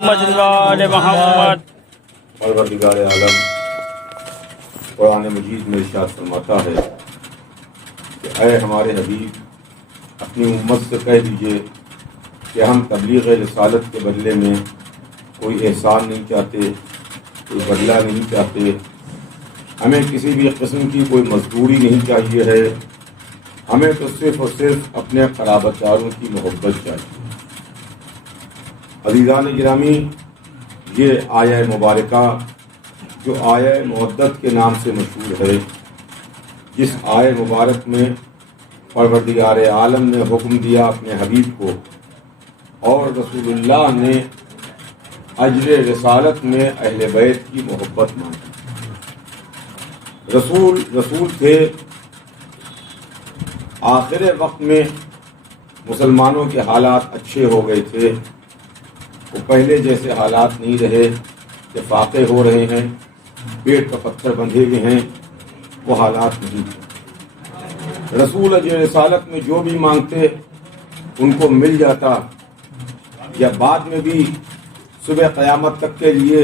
محمد پروردگار عالم قرآن مجید میں ارشاد فرماتا ہے کہ اے ہمارے حبیب اپنی امت سے کہہ دیجئے کہ ہم تبلیغ رسالت کے بدلے میں کوئی احسان نہیں چاہتے، کوئی بدلہ نہیں چاہتے، ہمیں کسی بھی قسم کی کوئی مزدوری نہیں چاہیے ہے، ہمیں تو صرف اور صرف اپنے قرابت داروں کی محبت چاہیے۔ عزیزان گرامی، یہ آیہ مبارکہ جو آیہ مودت کے نام سے مشہور ہے، جس آیہ مبارک میں پروردگار عالم نے حکم دیا اپنے حبیب کو اور رسول اللہ نے اجر رسالت میں اہل بیت کی محبت مانگی۔ رسول تھے، آخر وقت میں مسلمانوں کے حالات اچھے ہو گئے تھے، وہ پہلے جیسے حالات نہیں رہے کہ فاقے ہو رہے ہیں، پیٹ کا پتھر بندھے ہوئے ہیں، وہ حالات نہیں تھے۔ رسول اجر رسالت میں جو بھی مانگتے ان کو مل جاتا، یا بعد میں بھی صبح قیامت تک کے لیے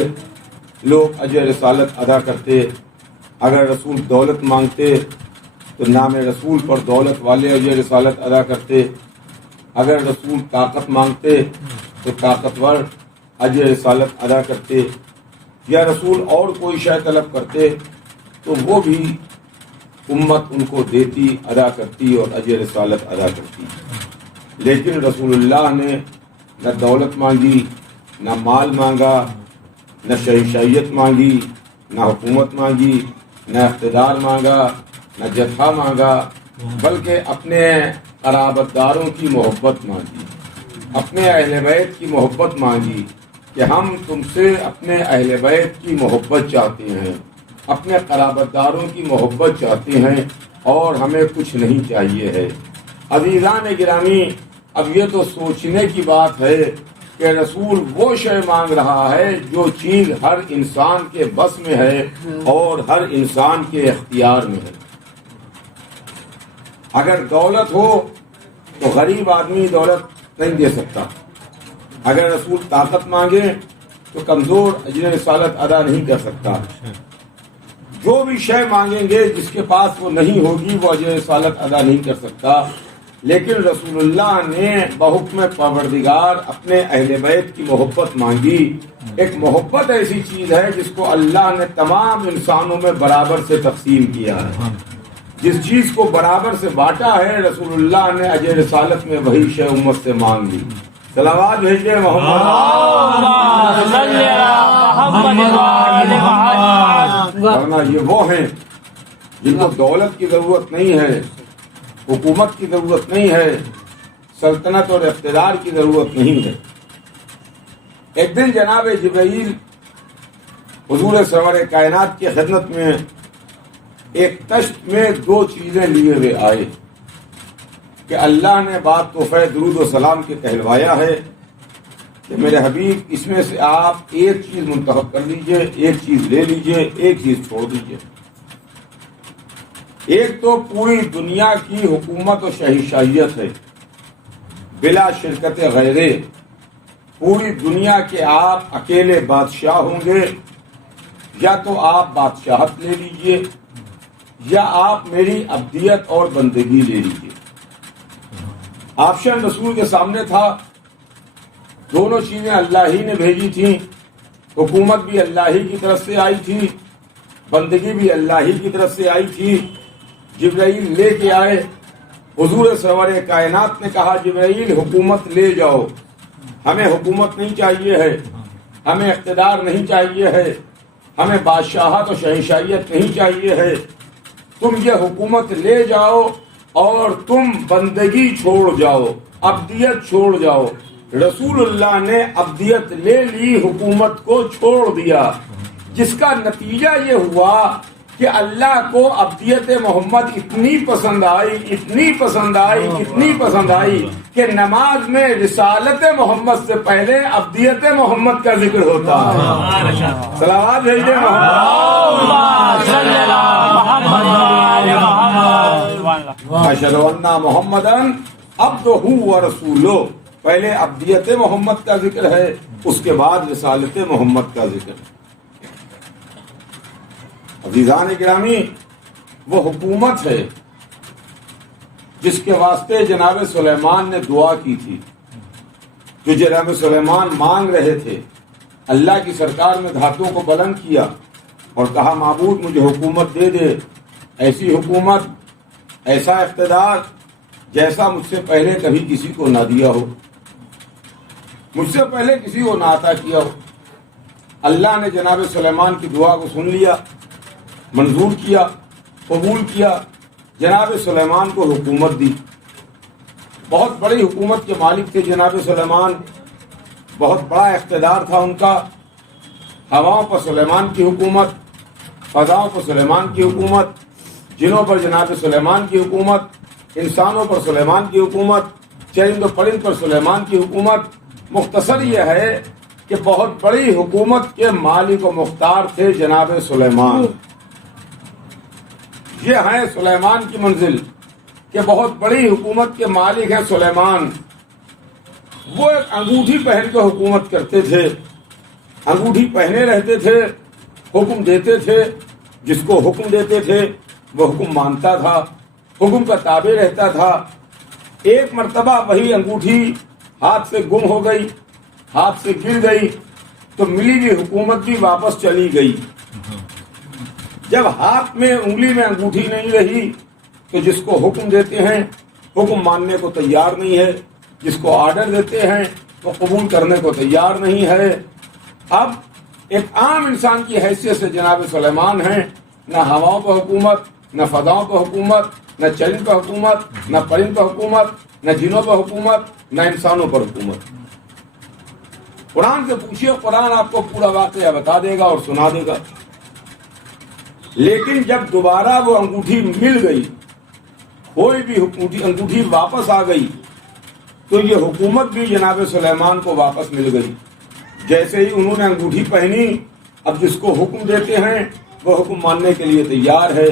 لوگ اجر رسالت ادا کرتے۔ اگر رسول دولت مانگتے تو نام رسول پر دولت والے اجر رسالت ادا کرتے، اگر رسول طاقت مانگتے تو طاقتور اجر رسالت ادا کرتے، یا رسول اور کوئی شے طلب کرتے تو وہ بھی امت ان کو دیتی، ادا کرتی اور اجر رسالت ادا کرتی۔ لیکن رسول اللہ نے نہ دولت مانگی، نہ مال مانگا، نہ شہنشاہیت مانگی، نہ حکومت مانگی، نہ اقتدار مانگا، نہ جتھا مانگا، بلکہ اپنے قرابت داروں کی محبت مانگی، اپنے اہل بیت کی محبت مانگی کہ ہم تم سے اپنے اہل بیت کی محبت چاہتے ہیں، اپنے قرابت داروں کی محبت چاہتے ہیں، اور ہمیں کچھ نہیں چاہیے ہے۔ عزیزان گرامی، اب یہ تو سوچنے کی بات ہے کہ رسول وہ شے مانگ رہا ہے جو چیز ہر انسان کے بس میں ہے اور ہر انسان کے اختیار میں ہے۔ اگر دولت ہو تو غریب آدمی دولت نہیں دے سکتا، اگر رسول طاقت مانگے تو کمزور اجر رسالت ادا نہیں کر سکتا۔ جو بھی شے مانگیں گے جس کے پاس وہ نہیں ہوگی وہ اجر رسالت ادا نہیں کر سکتا۔ لیکن رسول اللہ نے بحکم پروردگار اپنے اہل بیت کی محبت مانگی۔ ایک محبت ایسی چیز ہے جس کو اللہ نے تمام انسانوں میں برابر سے تقسیم کیا ہے۔ جس چیز کو برابر سے بانٹا ہے، رسول اللہ نے اجر رسالت میں وہی شے امت سے مانگ لی۔ صلوات بھیجے محمد، ورنہ یہ وہ ہیں جن کو دولت کی ضرورت نہیں ہے، حکومت کی ضرورت نہیں ہے، سلطنت اور اقتدار کی ضرورت نہیں ہے۔ ایک دن جناب جبرائیل حضور سرور کائنات کی خدمت میں ایک تشت میں دو چیزیں لیے ہوئے آئے کہ اللہ نے بات تحفہ درود و سلام کے کہلوایا ہے کہ میرے حبیب اس میں سے آپ ایک چیز منتخب کر لیجئے، ایک چیز لے لیجئے، ایک چیز چھوڑ دیجئے۔ ایک تو پوری دنیا کی حکومت و شہنشاہیت ہے بلا شرکت غیرے، پوری دنیا کے آپ اکیلے بادشاہ ہوں گے، یا تو آپ بادشاہت لے لیجئے یا آپ میری عبدیت اور بندگی لے لیجئے۔ آپشن رسول کے سامنے تھا، دونوں چیزیں اللہ ہی نے بھیجی تھیں، حکومت بھی اللہ ہی کی طرف سے آئی تھی، بندگی بھی اللہ ہی کی طرف سے آئی تھی۔ جبرائیل لے کے آئے، حضور سرور کائنات نے کہا جبرائیل حکومت لے جاؤ، ہمیں حکومت نہیں چاہیے ہے، ہمیں اقتدار نہیں چاہیے ہے، ہمیں بادشاہت و شہنشاہیت نہیں چاہیے ہے، تم یہ حکومت لے جاؤ اور تم بندگی چھوڑ جاؤ، عبدیت چھوڑ جاؤ۔ رسول اللہ نے عبدیت لے لی، حکومت کو چھوڑ دیا، جس کا نتیجہ یہ ہوا کہ اللہ کو عبدیت محمد اتنی پسند آئی، اتنی پسند آئی، اتنی پسند آئی کہ نماز میں رسالت محمد سے پہلے عبدیت محمد کا ذکر ہوتا ہے۔ صلوات بھیجے اشہدو ان محمدً عبدہ ورسولہ۔ پہلے ابدیت محمد کا ذکر ہے، اس کے بعد رسالت محمد کا ذکر ہے۔ عزیزان گرامی، وہ حکومت ہے جس کے واسطے جناب سلیمان نے دعا کی تھی، جو جناب سلیمان مانگ رہے تھے۔ اللہ کی سرکار نے دھاتوں کو بلند کیا اور کہا معبود مجھے حکومت دے دے، ایسی حکومت، ایسا اقتدار جیسا مجھ سے پہلے کبھی کسی کو نہ دیا ہو، مجھ سے پہلے کسی کو نہ عطا کیا ہو۔ اللہ نے جناب سلیمان کی دعا کو سن لیا، منظور کیا، قبول کیا، جناب سلیمان کو حکومت دی۔ بہت بڑی حکومت کے مالک تھے جناب سلیمان، بہت بڑا اقتدار تھا ان کا۔ ہواؤں پر سلیمان کی حکومت، فضاؤں پر سلیمان کی حکومت، جنوں پر جناب سلیمان کی حکومت، انسانوں پر سلیمان کی حکومت، چرند و پرند پر سلیمان کی حکومت۔ مختصر یہ ہے کہ بہت بڑی حکومت کے مالک و مختار تھے جناب سلیمان۔ یہ ہے سلیمان کی منزل کہ بہت بڑی حکومت کے مالک ہیں سلیمان۔ وہ ایک انگوٹھی پہن کے حکومت کرتے تھے، انگوٹھی پہنے رہتے تھے، حکم دیتے تھے، جس کو حکم دیتے تھے وہ حکم مانتا تھا، حکم کا تابع رہتا تھا۔ ایک مرتبہ وہی انگوٹھی ہاتھ سے گم ہو گئی، ہاتھ سے گر گئی تو ملی ہوئی حکومت بھی واپس چلی گئی۔ جب ہاتھ میں انگلی میں انگوٹھی نہیں رہی تو جس کو حکم دیتے ہیں حکم ماننے کو تیار نہیں ہے، جس کو آرڈر دیتے ہیں وہ قبول کرنے کو تیار نہیں ہے۔ اب ایک عام انسان کی حیثیت سے جناب سلیمان ہیں، نہ ہواؤں پر حکومت، نہ فضاؤں پر حکومت، نہ چرند پر حکومت، نہ پرند پر حکومت، نہ جنوں پر حکومت، نہ انسانوں پر حکومت۔ قرآن سے پوچھیے، قرآن آپ کو پورا واقعہ بتا دے گا اور سنا دے گا۔ لیکن جب دوبارہ وہ انگوٹھی مل گئی، کوئی بھی انگوٹھی واپس آ گئی تو یہ حکومت بھی جناب سلیمان کو واپس مل گئی۔ جیسے ہی انہوں نے انگوٹھی پہنی، اب جس کو حکم دیتے ہیں وہ حکم ماننے کے لیے تیار ہے،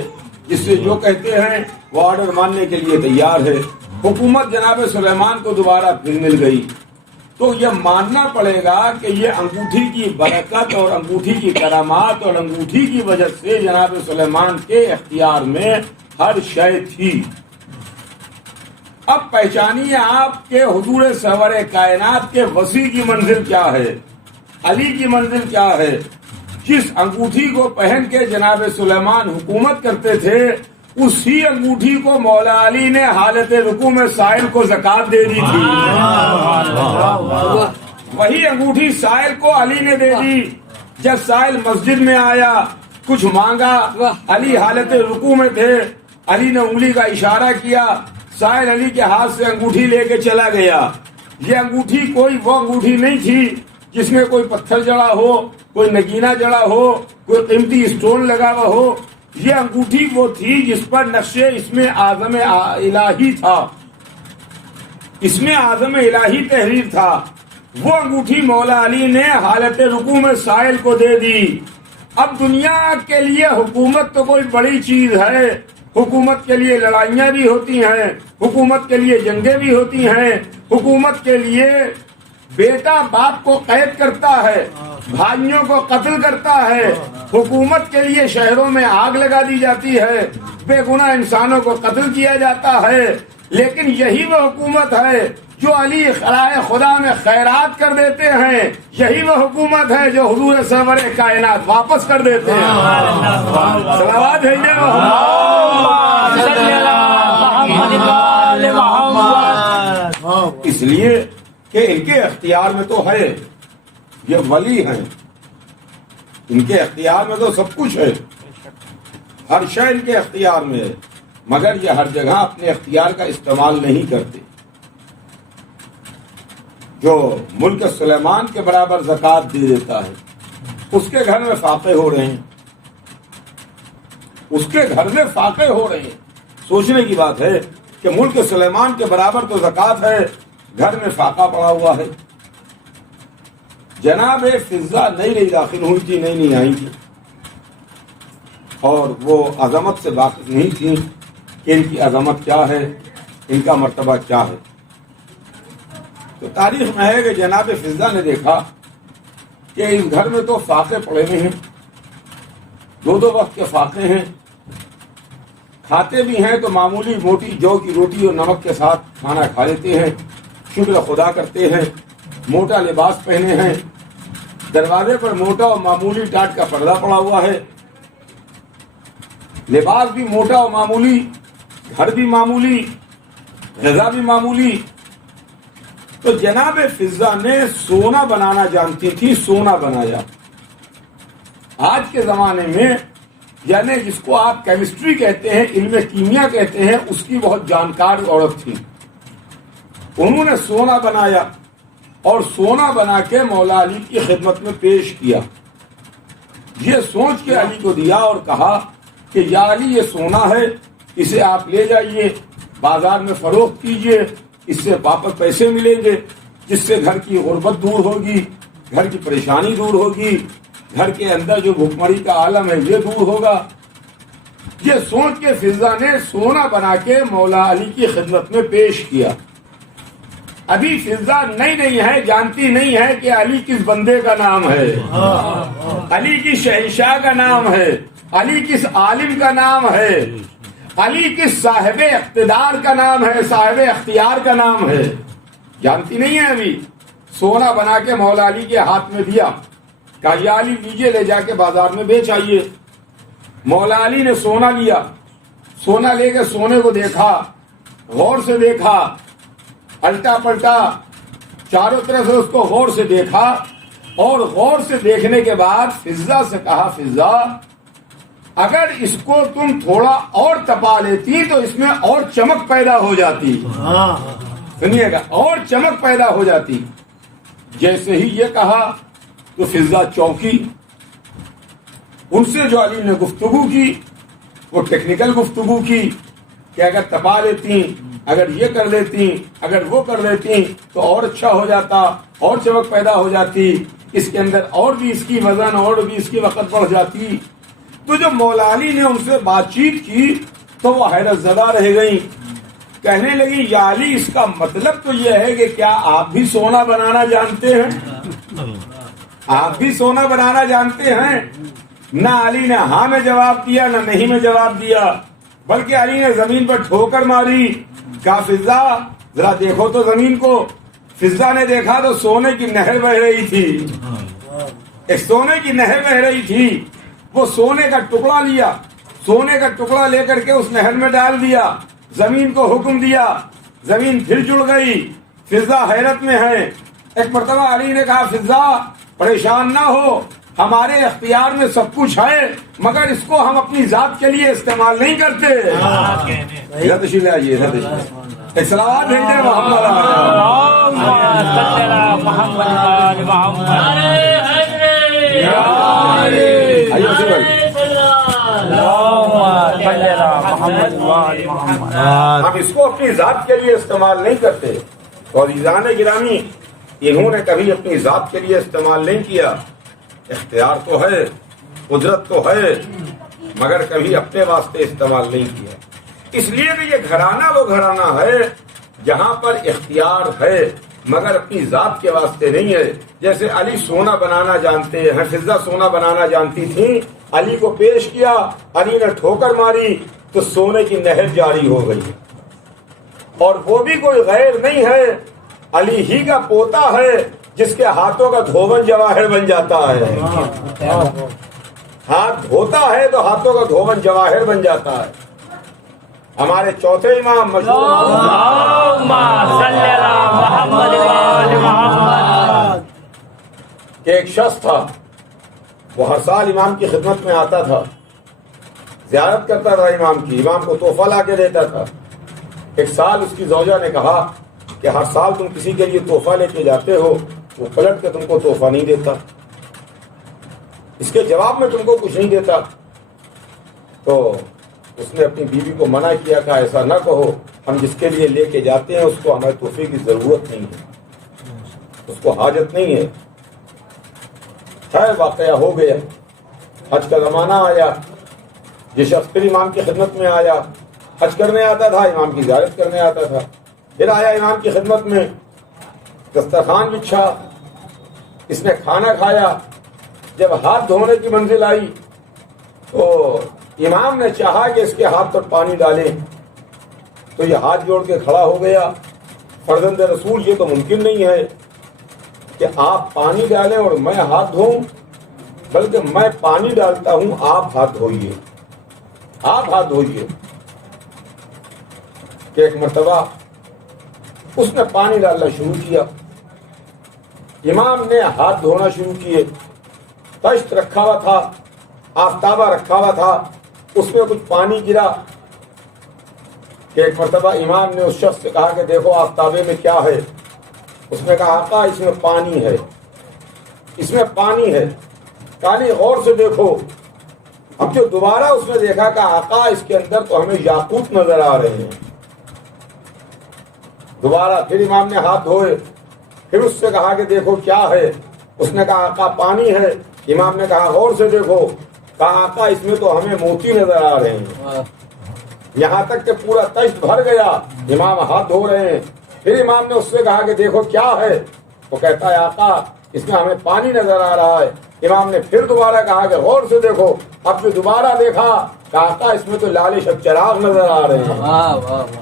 جس سے جو کہتے ہیں وہ آرڈر ماننے کے لیے تیار ہے۔ حکومت جناب سلیمان کو دوبارہ پھر مل گئی تو یہ ماننا پڑے گا کہ یہ انگوٹھی کی برکت اور انگوٹھی کی کرامات اور انگوٹھی کی وجہ سے جناب سلیمان کے اختیار میں ہر شے تھی۔ اب پہچانیے آپ کے حضور سرور کائنات کے وسیع کی منزل کیا ہے، علی کی منزل کیا ہے۔ جس انگوٹھی کو پہن کے جناب سلیمان حکومت کرتے تھے، اسی انگوٹھی کو مولا علی نے حالت رکوع میں سائل کو زکات دے دی تھی۔ وہی انگوٹھی سائل کو علی نے دے دی۔ جب سائل مسجد میں آیا، کچھ مانگا، علی حالت رکوع میں تھے، علی نے انگلی کا اشارہ کیا، سائل علی کے ہاتھ سے انگوٹھی لے کے چلا گیا۔ یہ انگوٹھی کوئی وہ انگوٹھی نہیں تھی جس میں کوئی پتھر جڑا ہو، کوئی نگینہ جڑا ہو، کوئی قیمتی اسٹون لگا ہوا ہو۔ یہ انگوٹھی وہ تھی جس پر نقش اسم اعظم الہی تھا، اسم اعظم الہی تحریر تھا۔ وہ انگوٹھی مولا علی نے حالت رکوع میں سائل کو دے دی۔ اب دنیا کے لیے حکومت تو کوئی بڑی چیز ہے، حکومت کے لیے لڑائیاں بھی ہوتی ہیں، حکومت کے لیے جنگیں بھی ہوتی ہیں، حکومت کے لیے بیٹا باپ کو قید کرتا ہے، بھائیوں کو قتل کرتا ہے، حکومت کے لیے شہروں میں آگ لگا دی جاتی ہے، بے گناہ انسانوں کو قتل کیا جاتا ہے۔ لیکن یہی وہ حکومت ہے جو علی خلائق خدا میں خیرات کر دیتے ہیں، یہی وہ حکومت ہے جو حضور سرور کائنات واپس کر دیتے ہیں۔ صلوات بھیجیں اس لیے کہ ان کے اختیار میں تو ہے، یہ ولی ہیں، ان کے اختیار میں تو سب کچھ ہے، ہر شے ان کے اختیار میں ہے، مگر یہ ہر جگہ اپنے اختیار کا استعمال نہیں کرتے۔ جو ملک سلیمان کے برابر زکوٰۃ دے دیتا ہے، اس کے گھر میں فاقے ہو رہے ہیں، اس کے گھر میں فاقے ہو رہے ہیں۔ سوچنے کی بات ہے کہ ملک سلیمان کے برابر تو زکوٰۃ ہے، گھر میں فاقہ پڑا ہوا ہے۔ جناب فضہ نئی نئی داخل ہوئی تھی، نئی نئی آئی تھی، اور وہ عظمت سے واقف نہیں تھی کہ ان کی عظمت کیا ہے، ان کا مرتبہ کیا ہے۔ تو تاریخ میں ہے کہ جناب فضہ نے دیکھا کہ اس گھر میں تو فاقے پڑے ہوئے ہیں، 2 وقت کے فاقے ہیں، کھاتے بھی ہیں تو معمولی موٹی جو کی روٹی اور نمک کے ساتھ کھانا کھا لیتے ہیں، شکر خدا کرتے ہیں، موٹا لباس پہنے ہیں، دروازے پر موٹا اور معمولی ٹاٹ کا پردہ پڑا ہوا ہے، لباس بھی موٹا اور معمولی، گھر بھی معمولی، غذا بھی معمولی۔ تو جناب فضہ نے سونا بنانا جانتی تھی، سونا بنایا۔ آج کے زمانے میں یعنی جس کو آپ کیمسٹری کہتے ہیں، علم کیمیا کہتے ہیں، اس کی بہت جانکار عورت تھی۔ انہوں نے سونا بنایا اور سونا بنا کے مولا علی کی خدمت میں پیش کیا۔ یہ سوچ کے علی کو دیا اور کہا کہ یا علی یہ سونا ہے، اسے آپ لے جائیے، بازار میں فروخت کیجئے، اس سے واپس پیسے ملیں گے، جس سے گھر کی غربت دور ہوگی، گھر کی پریشانی دور ہوگی، گھر کے اندر جو بھوکمری کا عالم ہے یہ دور ہوگا۔ یہ سوچ کے فضہ نے سونا بنا کے مولا علی کی خدمت میں پیش کیا۔ ابھی فضہ نہیں ہے، جانتی نہیں ہے کہ علی کس بندے کا نام ہے، علی کس شہنشاہ کا نام ہے، علی کس عالم کا نام ہے، علی کس صاحب اقتدار کا نام ہے، صاحب اختیار کا نام ہے، جانتی نہیں ہے ابھی۔ سونا بنا کے مولا علی کے ہاتھ میں دیا، کہا یا علی لیجیے، لے جا کے بازار میں بیچ آئیے۔ مولا علی نے سونا لیا، سونا لے کے سونے کو دیکھا، غور سے دیکھا، الٹا پلٹا چاروں طرف سے اس کو غور سے دیکھا، اور غور سے دیکھنے کے بعد فضہ سے کہا فضہ اگر اس کو تم تھوڑا اور تپا لیتی تو اس میں اور چمک پیدا ہو جاتی، سنیے گا، اور چمک پیدا ہو جاتی۔ جیسے ہی یہ کہا تو فضہ چونکی۔ ان سے جو علی نے گفتگو کی وہ ٹیکنیکل گفتگو کی کہ اگر تپا لیتی، اگر یہ کر لیتی، اگر وہ کر لیتی تو اور اچھا ہو جاتا، اور چمک پیدا ہو جاتی، اس کے اندر اور بھی اس کی وزن اور بھی اس کی وقت بڑھ جاتی۔ تو جب مولا علی نے ان سے بات چیت کی تو وہ حیرت زدہ رہ گئی، کہنے لگی یا علی اس کا مطلب تو یہ ہے کہ کیا آپ بھی سونا بنانا جانتے ہیں؟ آپ بھی سونا بنانا جانتے ہیں؟ نہ علی نے ہاں میں جواب دیا نہ نہیں میں جواب دیا، بلکہ علی نے زمین پر ٹھوکر ماری، کہا فضہ ذرا دیکھو تو زمین کو۔ فضہ نے دیکھا تو سونے کی نہر بہ رہی تھی، ایک سونے کی نہر بہ رہی تھی۔ وہ سونے کا ٹکڑا لیا، سونے کا ٹکڑا لے کر کے اس نہر میں ڈال دیا، زمین کو حکم دیا، زمین پھر جڑ گئی۔ فضہ حیرت میں ہے۔ ایک مرتبہ علی نے کہا فضہ پریشان نہ ہو، ہمارے اختیار میں سب کچھ ہے مگر اس کو ہم اپنی ذات کے لیے استعمال نہیں کرتے۔ تشریف لے آئیے، ایک صلوات بھیجیں محمد ہم اس کو اپنی ذات کے لیے استعمال نہیں کرتے۔ اور عزیزان گرامی انہوں نے کبھی اپنی ذات کے لیے استعمال نہیں کیا۔ اختیار تو ہے، قدرت تو ہے، مگر کبھی اپنے واسطے استعمال نہیں کیا۔ اس لیے کہ یہ گھرانہ وہ گھرانہ ہے جہاں پر اختیار ہے مگر اپنی ذات کے واسطے نہیں ہے۔ جیسے علی سونا بنانا جانتے ہیں، فضہ سونا بنانا جانتی تھی، علی کو پیش کیا، علی نے ٹھوکر ماری تو سونے کی نہر جاری ہو گئی، اور وہ بھی کوئی غیر نہیں ہے، علی ہی کا پوتا ہے جس کے ہاتھوں کا دھوبن جواہر بن جاتا ہے۔ ہاتھ دھوتا ہے تو ہاتھوں کا دھوبن جواہر بن جاتا ہے۔ ہمارے چوتھے امام کہ ایک شخص تھا، وہ ہر سال امام کی خدمت میں آتا تھا، زیارت کرتا تھا امام کی، امام کو تحفہ لا کے دیتا تھا۔ ایک سال اس کی زوجہ نے کہا کہ ہر سال تم کسی کے لیے تحفہ لے کے جاتے ہو، وہ پلٹ کے تم کو تحفہ نہیں دیتا، اس کے جواب میں تم کو کچھ نہیں دیتا۔ تو اس نے اپنی بیوی کو منع کیا، کہا ایسا نہ کہو، ہم جس کے لیے لے کے جاتے ہیں اس کو ہمیں تحفے کی ضرورت نہیں ہے، اس کو حاجت نہیں ہے۔ خیر واقعہ ہو گیا، حج کا زمانہ آیا، یہ شخص پھر امام کی خدمت میں آیا، حج کرنے آتا تھا، امام کی زیارت کرنے آتا تھا، پھر آیا امام کی خدمت میں، دسترخوان بچھا، اس نے کھانا کھایا. جب ہاتھ دھونے کی منزل آئی تو امام نے چاہا کہ اس کے ہاتھ پر پانی ڈالیں تو یہ ہاتھ جوڑ کے کھڑا ہو گیا. فرزند رسول یہ تو ممکن نہیں ہے کہ آپ پانی ڈالیں اور میں ہاتھ دھوؤں، بلکہ میں پانی ڈالتا ہوں، آپ ہاتھ دھوئیے، آپ ہاتھ دھوئیے. کہ ایک مرتبہ اس نے پانی ڈالنا شروع کیا، امام نے ہاتھ دھونا شروع کیے. تشت رکھا ہوا تھا، آفتابہ رکھا ہوا تھا، اس میں کچھ پانی گرا. کہ ایک مرتبہ امام نے اس شخص سے کہا کہ دیکھو آفتابے میں کیا ہے. اس نے کہا آقا اس میں پانی ہے، اس میں پانی ہے. کہانی غور سے دیکھو. اب جو دوبارہ اس نے دیکھا کہ آقا اس کے اندر تو ہمیں یاقوت نظر آ رہے ہیں. دوبارہ پھر امام نے ہاتھ دھوئے، پھر اس سے کہا کہ دیکھو کیا ہے. اس نے کہا آقا پانی ہے. امام نے کہا غور سے دیکھو. کہا آقا اس میں تو ہمیں موتی نظر آ رہے ہیں. یہاں تک کہ پورا تشت بھر گیا. امام ہاتھ دھو رہے ہیں. پھر امام نے اس سے کہا کہ دیکھو کیا ہے. وہ کہتا ہے آقا اس میں ہمیں پانی نظر آ رہا ہے. امام نے پھر دوبارہ کہا کہ غور سے دیکھو. اب جو دوبارہ دیکھا کہ آقا اس میں تو لال شب چراغ نظر آ رہے ہیں.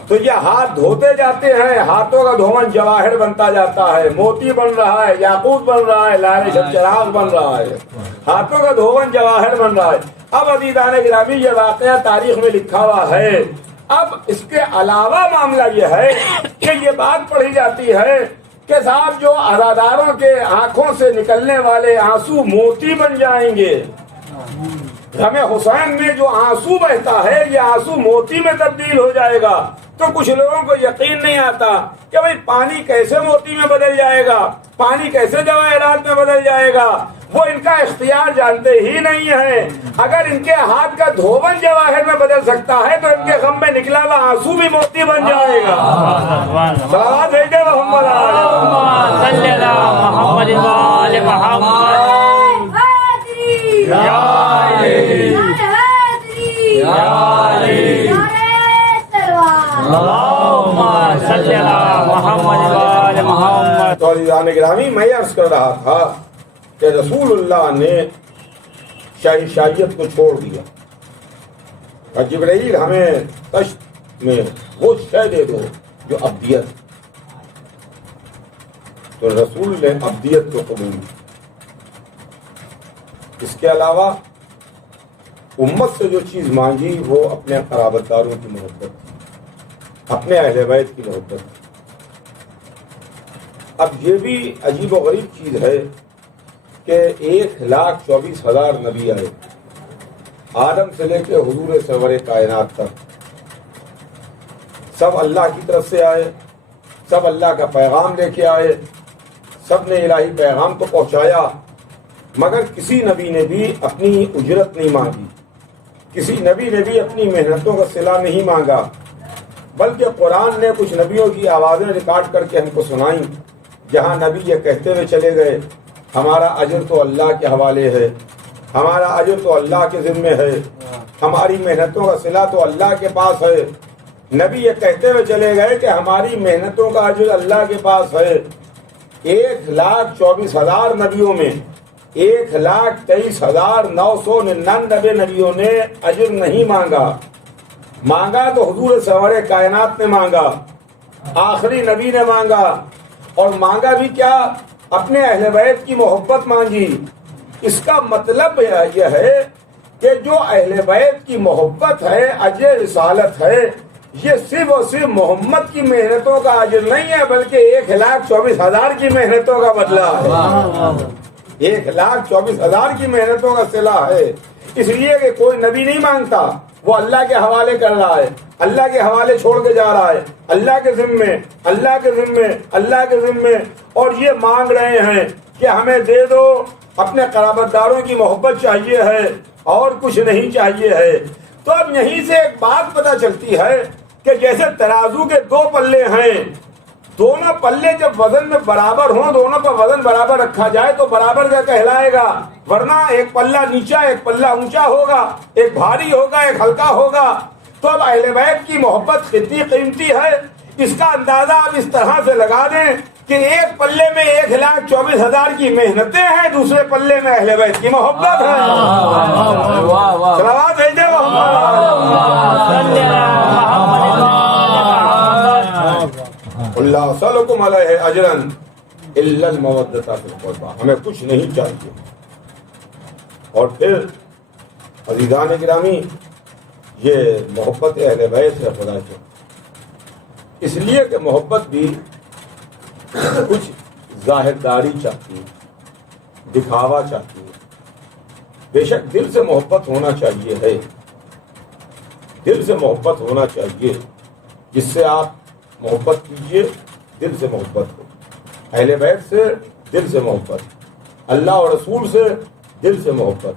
تو یہ ہاتھ دھوتے جاتے ہیں، ہاتھوں کا دھون جواہر بنتا جاتا ہے، موتی بن رہا ہے، یاقوت بن رہا ہے، لال شب چراغ بن رہا ہے، ہاتھوں کا دھون جواہر بن رہا ہے. اب عزیزان گرامی یہ واقعہ تاریخ میں لکھا ہوا ہے. اب اس کے علاوہ معاملہ یہ ہے کہ یہ بات پڑھی جاتی ہے کہ صاحب جو عزاداروں کے آنکھوں سے نکلنے والے آنسو موتی بن جائیں گے. غم حسین میں جو آنسو بہتا ہے یہ آنسو موتی میں تبدیل ہو جائے گا. تو کچھ لوگوں کو یقین نہیں آتا کہ بھئی پانی کیسے موتی میں بدل جائے گا، پانی کیسے جواہرات میں بدل جائے گا. وہ ان کا اختیار جانتے ہی نہیں ہیں. اگر ان کے ہاتھ کا دھون جواہر میں بدل سکتا ہے تو ان کے غم میں نکلا ہوا آنسو بھی موتی بن جائے گا. صلوات بھیجے محمد صلی اللہ محمد وآل محمد. تو عزیزان گرامی میں عرض کر رہا تھا کہ رسول اللہ نے شاہیت کو چھوڑ دیا اور جبرائیل ہمیں تشت میں وہ شے دے دو جو ابدیت. تو رسول نے ابدیت کو قبول کیا. اس کے علاوہ امت سے جو چیز مانگی وہ اپنے قرابت داروں کی محبت، اپنے اہل بیت کی محبت. اب یہ بھی عجیب و غریب چیز ہے کہ 1,24,000 نبی آئے، آدم سے لے کے حضور سرور کائنات تک. سب اللہ کی طرف سے آئے، سب اللہ کا پیغام لے کے آئے، سب نے الہی پیغام کو پہنچایا، مگر کسی نبی نے بھی اپنی اجرت نہیں مانگی، کسی نبی نے بھی اپنی محنتوں کا صلہ نہیں مانگا. بلکہ قرآن نے کچھ نبیوں کی آوازیں ریکارڈ کر کے ہم کو سنائیں، جہاں نبی یہ کہتے ہوئے چلے گئے ہمارا اجر تو اللہ کے حوالے ہے، ہمارا اجر تو اللہ کے ذمے ہے، ہماری محنتوں کا صلہ تو اللہ کے پاس ہے. نبی یہ کہتے ہوئے چلے گئے کہ ہماری محنتوں کا اجر اللہ کے پاس ہے. 1,24,000 نبیوں میں 1,23,999 نبیوں نے اجر نہیں مانگا. مانگا تو حضور سرور کائنات نے مانگا، آخری نبی نے مانگا. اور مانگا بھی کیا؟ اپنے اہل بیت کی محبت مانگی. اس کا مطلب یہ ہے کہ جو اہل بیت کی محبت ہے، اجر رسالت ہے، یہ صرف اور صرف محمد کی محنتوں کا اجر نہیں ہے، بلکہ 1,24,000 کی محنتوں کا بدلہ ہے. 1,24,000 کی محنتوں کا صلہ ہے. اس لیے کہ کوئی نبی نہیں مانگتا، وہ اللہ کے حوالے کر رہا ہے، اللہ کے حوالے چھوڑ کے جا رہا ہے، اللہ کے ذمے، اللہ کے ذمے، اللہ کے ذمے. اور یہ مانگ رہے ہیں کہ ہمیں دے دو، اپنے قرابت داروں کی محبت چاہیے ہے اور کچھ نہیں چاہیے ہے. تو اب یہیں سے ایک بات پتہ چلتی ہے کہ جیسے ترازو کے 2 پلے ہیں، دونوں پلے جب وزن میں برابر ہوں، دونوں پر وزن برابر رکھا جائے تو برابر کا کہلائے گا، ورنہ ایک پلہ نیچا ایک پلہ اونچا ہوگا، ایک بھاری ہوگا ایک ہلکا ہوگا. تو اب اہل بیت کی محبت کتنی قیمتی ہے اس کا اندازہ آپ اس طرح سے لگا دیں کہ ایک پلے میں 1,24,000 کی محنتیں ہیں، دوسرے پلے میں اہل بیت کی محبت ہے. صلوات بھیجے اللہ سلکم علیہ اجرن الا المودۃ فی القربى. ہمیں کچھ نہیں چاہیے. اور پھر عزیزان گرامی، یہ محبت اہل بیت ہے خدا سے، اس لیے کہ محبت بھی کچھ ظاہر داری چاہتی ہے، دکھاوا چاہتی ہے. بے شک دل سے محبت ہونا چاہیے ہے، دل سے محبت ہونا چاہیے. جس سے آپ محبت کیجئے دل سے محبت ہو. اہل بیت سے دل سے محبت، اللہ اور رسول سے دل سے محبت.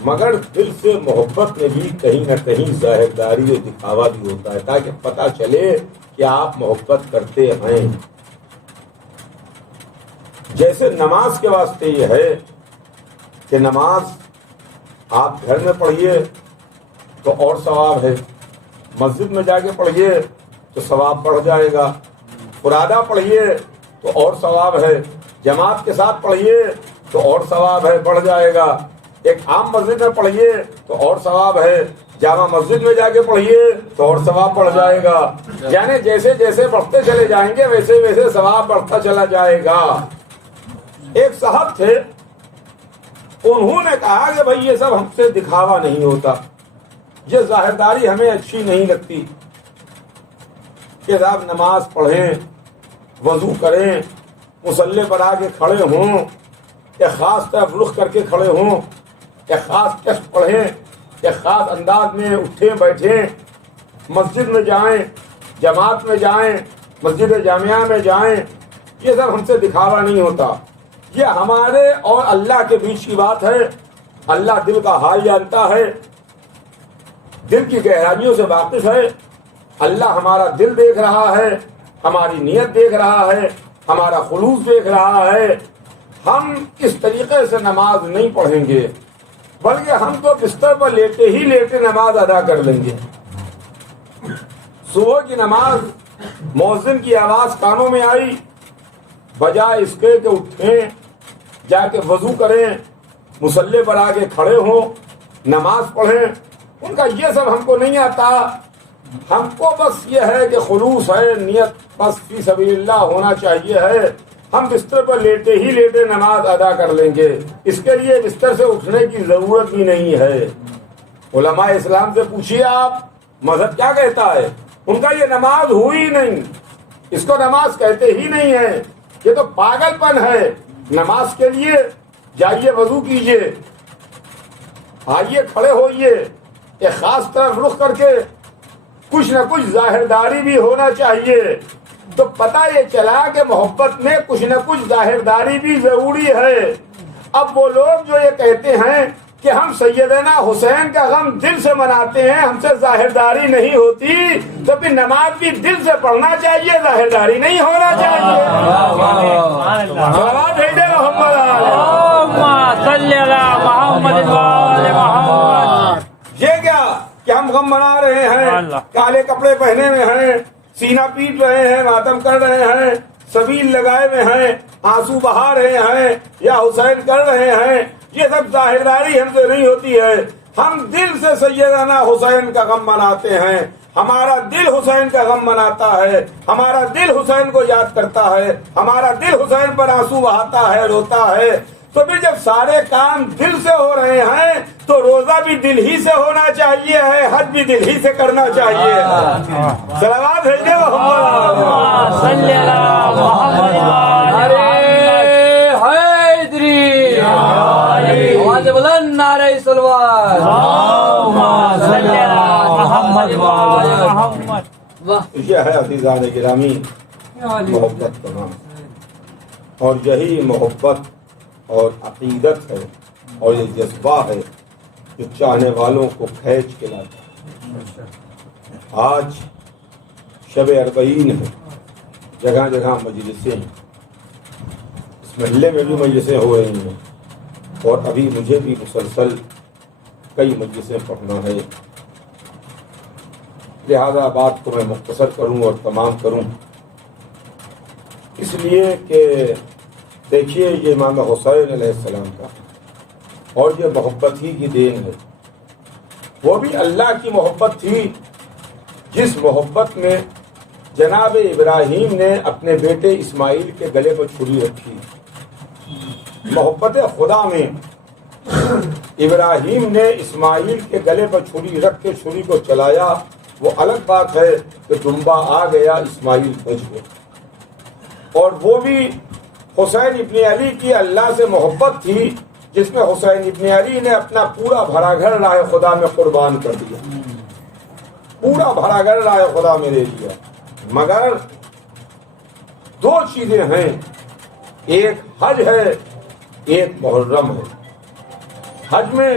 مگر دل سے محبت میں بھی کہیں نہ کہیں ظاہر داری اور دکھاوا بھی ہوتا ہے، تاکہ پتہ چلے کہ آپ محبت کرتے ہیں. جیسے نماز کے واسطے یہ ہے کہ نماز آپ گھر میں پڑھیے تو اور ثواب ہے، مسجد میں جا کے پڑھیے تو ثواب بڑھ جائے گا، فرادہ پڑھیے تو اور ثواب ہے، جماعت کے ساتھ پڑھیے تو اور ثواب ہے، بڑھ جائے گا. ایک عام مسجد میں پڑھیے تو اور ثواب ہے، جامع مسجد میں جا کے پڑھیے تو اور ثواب بڑھ جائے گا. یعنی جیسے جیسے بڑھتے چلے جائیں گے ویسے ویسے ثواب بڑھتا چلا جائے گا. ایک صاحب تھے، انہوں نے کہا کہ بھائی یہ سب ہم سے دکھاوا نہیں ہوتا، یہ ظاہرداری ہمیں اچھی نہیں لگتی کہ صاحب نماز پڑھیں، وضو کریں، مصلی پر آ کے کھڑے ہوں، ایک خاص طرف رخ کر کے کھڑے ہوں، ایک خاص ٹیکسٹ پڑھیں، ایک خاص انداز میں اٹھیں بیٹھیں، مسجد میں جائیں، جماعت میں جائیں، مسجد جامعہ میں جائیں. یہ سب ہم سے دکھاوا نہیں ہوتا، یہ ہمارے اور اللہ کے بیچ کی بات ہے. اللہ دل کا حال جانتا ہے، دل کی گہرائیوں سے واقف ہے. اللہ ہمارا دل دیکھ رہا ہے، ہماری نیت دیکھ رہا ہے، ہمارا خلوص دیکھ رہا ہے. ہم اس طریقے سے نماز نہیں پڑھیں گے، بلکہ ہم تو بستر پر لیٹے ہی لیٹے نماز ادا کر لیں گے. صبح کی نماز مؤذن کی آواز کانوں میں آئی، بجائے اس کے کہ اٹھیں، جا کے وضو کریں، مصلی پر آ کے کھڑے ہوں، نماز پڑھیں. ان کا یہ سب ہم کو نہیں آتا. ہم کو بس یہ ہے کہ خلوص ہے، نیت بس فی سبیل اللہ ہونا چاہیے ہے. ہم بستر پر لیٹے ہی لیٹے نماز ادا کر لیں گے، اس کے لیے بستر سے اٹھنے کی ضرورت بھی نہیں ہے. علماء اسلام سے پوچھیے آپ مذہب کیا کہتا ہے، ان کا یہ نماز ہوئی نہیں، اس کو نماز کہتے ہی نہیں ہے. یہ تو پاگل پن ہے. نماز کے لیے جائیے، وضو کیجیے، آئیے کھڑے ہوئیے، ایک خاص طرف رخ کر کے، کچھ نہ کچھ ظاہرداری بھی ہونا چاہیے. تو پتہ یہ چلا کہ محبت میں کچھ نہ کچھ ظاہرداری بھی ضروری ہے. اب وہ لوگ جو یہ کہتے ہیں کہ ہم سیدنا حسین کا غم دل سے مناتے ہیں، ہم سے ظاہرداری نہیں ہوتی، تو پھر نماز بھی دل سے پڑھنا چاہیے، ظاہرداری نہیں ہونا چاہیے. یہ کیا کہ ہم غم منا رہے ہیں، کالے کپڑے پہنے ہوئے ہیں، سینہ پیٹ رہے ہیں، ماتم کر رہے ہیں، سبیل لگائے ہوئے ہیں، آنسو بہا رہے ہیں یا حسین کر رہے ہیں، یہ سب ظاہرداری ہم سے نہیں ہوتی ہے. ہم دل سے سیدنا حسین کا غم مناتے ہیں، ہمارا دل حسین کا غم مناتا ہے، ہمارا دل حسین کو یاد کرتا ہے، ہمارا دل حسین پر آنسو بہاتا ہے، روتا ہے. تو پھر جب سارے کام دل سے ہو رہے ہیں تو روزہ بھی دل ہی سے ہونا چاہیے ہے، حج بھی دل ہی سے کرنا چاہیے. صلوات بھیجے بلند نعرہ سلوات. یہ ہے عزیزان گرامی محبت کا نام، اور یہی محبت اور عقیدت ہے اور یہ جذبہ ہے جو چاہنے والوں کو کھینچ کے لاتا ہے. آج شب اربعین ہے، جگہ جگہ مجلسیں ہیں، اس محلے میں بھی مجلسیں ہو رہی ہیں، اور ابھی مجھے بھی مسلسل کئی مجلسیں پڑھنا ہے. لہذا بات کو میں مختصر کروں اور تمام کروں. اس لیے کہ دیکھیے یہ امام حسین علیہ السلام کا اور یہ محبت ہی کی دین ہے. وہ بھی اللہ کی محبت تھی جس محبت میں جناب ابراہیم نے اپنے بیٹے اسماعیل کے گلے پر چھری رکھی. محبت خدا میں ابراہیم نے اسماعیل کے گلے پر چھری رکھ کے چھری کو چلایا. وہ الگ بات ہے کہ دمبا آ گیا، اسماعیل بچ گئے. اور وہ بھی حسین ابن علی کی اللہ سے محبت تھی جس میں حسین ابن علی نے اپنا پورا بھرا گھر راہ خدا میں قربان کر دیا. پورا بھرا گھر راہ خدا میں دے دیا. مگر دو چیزیں ہیں، ایک حج ہے، ایک محرم ہے. حج میں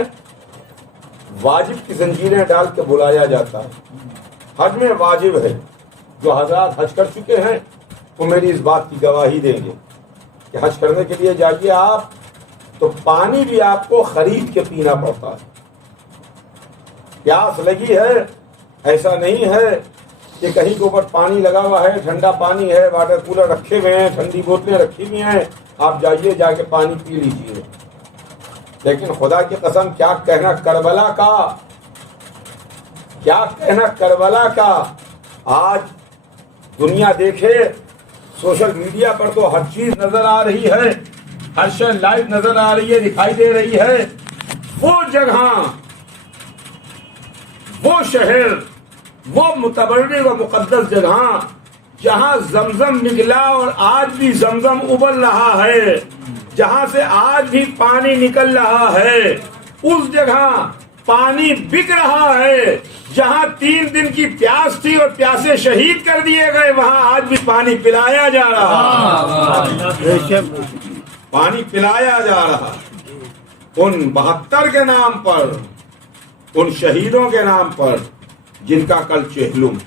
واجب کی زنجیریں ڈال کے بلایا جاتا ہے. حج میں واجب ہے. جو حضرات حج کر چکے ہیں وہ میری اس بات کی گواہی دیں گے کہ حج کرنے کے لیے جائیے آپ تو پانی بھی آپ کو خرید کے پینا پڑتا ہے. پیاس لگی ہے، ایسا نہیں ہے کہ کہیں کے اوپر پانی لگا ہوا ہے، ٹھنڈا پانی ہے، واٹر کولر رکھے ہوئے ہیں، ٹھنڈی بوتلیں رکھی ہوئی ہیں، آپ جائیے جا کے پانی پی لیجیے. لیکن خدا کی قسم کیا کہنا کربلا کا، کیا کہنا کربلا کا. آج دنیا دیکھے سوشل میڈیا پر تو ہر چیز نظر آ رہی ہے، ہر شے لائیو نظر آ رہی ہے، دکھائی دے رہی ہے. وہ جگہ، وہ شہر، وہ متبرک و مقدس جگہ جہاں زمزم نکلا اور آج بھی زمزم ابل رہا ہے، جہاں سے آج بھی پانی نکل رہا ہے، اس جگہ پانی بک رہا ہے. جہاں 3 دن کی پیاس تھی اور پیاسے شہید کر دیے گئے، وہاں آج بھی پانی پلایا جا رہا ہے. پانی پلایا جا رہا ان 72 کے نام پر، ان شہیدوں کے نام پر جن کا کل چہلم.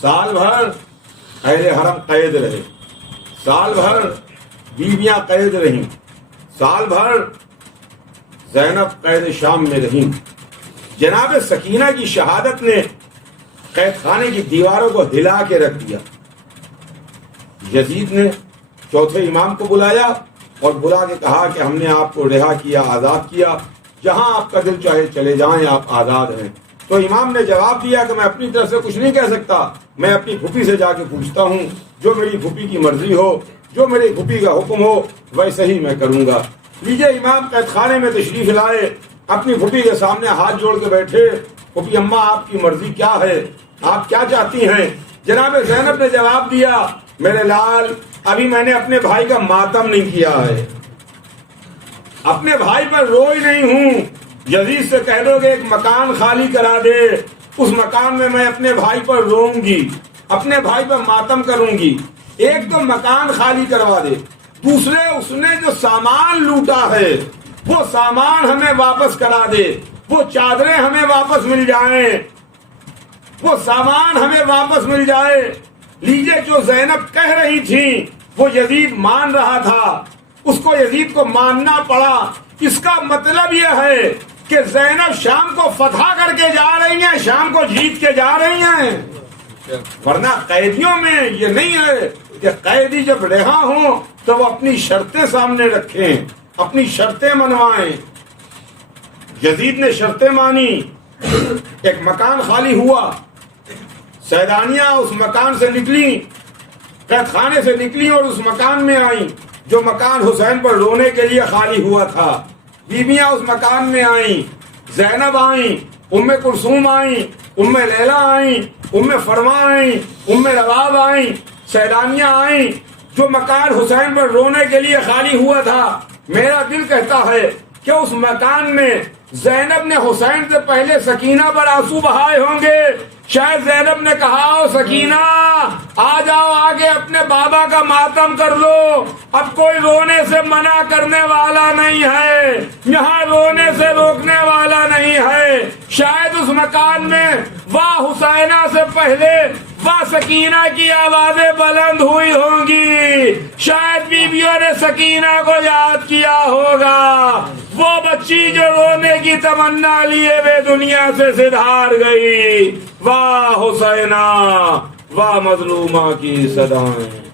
سال بھر اہل حرم قید رہے، سال بھر بیویاں قید رہیں، سال بھر زینب قید شام میں رہیں. جناب سکینہ کی شہادت نے قید خانے کی دیواروں کو ہلا کے رکھ دیا. یزید نے چوتھے امام کو بلایا اور بلا کے کہا کہ ہم نے آپ کو رہا کیا، آزاد کیا، جہاں آپ کا دل چاہے چلے جائیں، آپ آزاد ہیں. تو امام نے جواب دیا کہ میں اپنی طرف سے کچھ نہیں کہہ سکتا، میں اپنی پھوپھی سے جا کے پوچھتا ہوں، جو میری پھوپھی کی مرضی ہو، جو میری پھوپھی کا حکم ہو ویسے ہی میں کروں گا. لیجیے امام قید خانے میں تشریف لائے، اپنی پھوپھی کے سامنے ہاتھ جوڑ کے بیٹھے. پھوپھی اماں آپ کی مرضی کیا ہے، آپ کیا چاہتی ہیں؟ جناب زینب نے جواب دیا، میرے لال ابھی میں نے اپنے بھائی کا ماتم نہیں کیا ہے، اپنے بھائی پر روئی نہیں ہوں. یزید سے کہہ دو کہ ایک مکان خالی کرا دے، اس مکان میں اپنے بھائی پر روؤں گی، اپنے بھائی پر ماتم کروں گی. ایک تو مکان خالی کروا دے، دوسرے اس نے جو سامان لوٹا ہے وہ سامان ہمیں واپس کرا دے، وہ چادریں ہمیں واپس مل جائیں، وہ سامان ہمیں واپس مل جائے. لیجیے جو زینب کہہ رہی تھی وہ یزید مان رہا تھا، اس کو یزید کو ماننا پڑا. اس کا مطلب یہ ہے کہ زینب شام کو فتح کر کے جا رہی ہیں، شام کو جیت کے جا رہی ہیں. ورنہ قیدیوں میں یہ نہیں ہے کہ قیدی جب رہا ہوں تو وہ اپنی شرطیں سامنے رکھیں، اپنی شرطیں منوائیں. یزید نے شرطیں مانی. ایک مکان خالی ہوا، سیدانیاں اس مکان سے نکلی، قید خانے سے نکلی اور اس مکان میں آئیں جو مکان حسین پر رونے کے لیے خالی ہوا تھا. بیویاں اس مکان میں آئیں، زینب آئیں، ام کلثوم آئیں، ام لیلا آئیں، ام فرما آئیں، ام رباب آئیں، سیدانیاں آئیں جو مکان حسین پر رونے کے لیے خالی ہوا تھا. میرا دل کہتا ہے کہ اس مکان میں زینب نے حسین سے پہلے سکینہ پر آنسو بہائے ہوں گے. شاید زینب نے کہا، او سکینہ آ جاؤ آگے، اپنے بابا کا ماتم کر لو، اب کوئی رونے سے منع کرنے والا نہیں ہے، یہاں رونے سے روکنے والا نہیں ہے. شاید اس مکان میں واہ حسینہ سے پہلے واہ سکینہ کی آوازیں بلند ہوئی ہوں گی. شاید بیویوں نے سکینہ کو یاد کیا ہوگا، وہ بچی جو رونے کی تمنا لیے ہوئے دنیا سے سدھار گئی. واہ حسینہ، واہ مظلومہ کی صدائیں.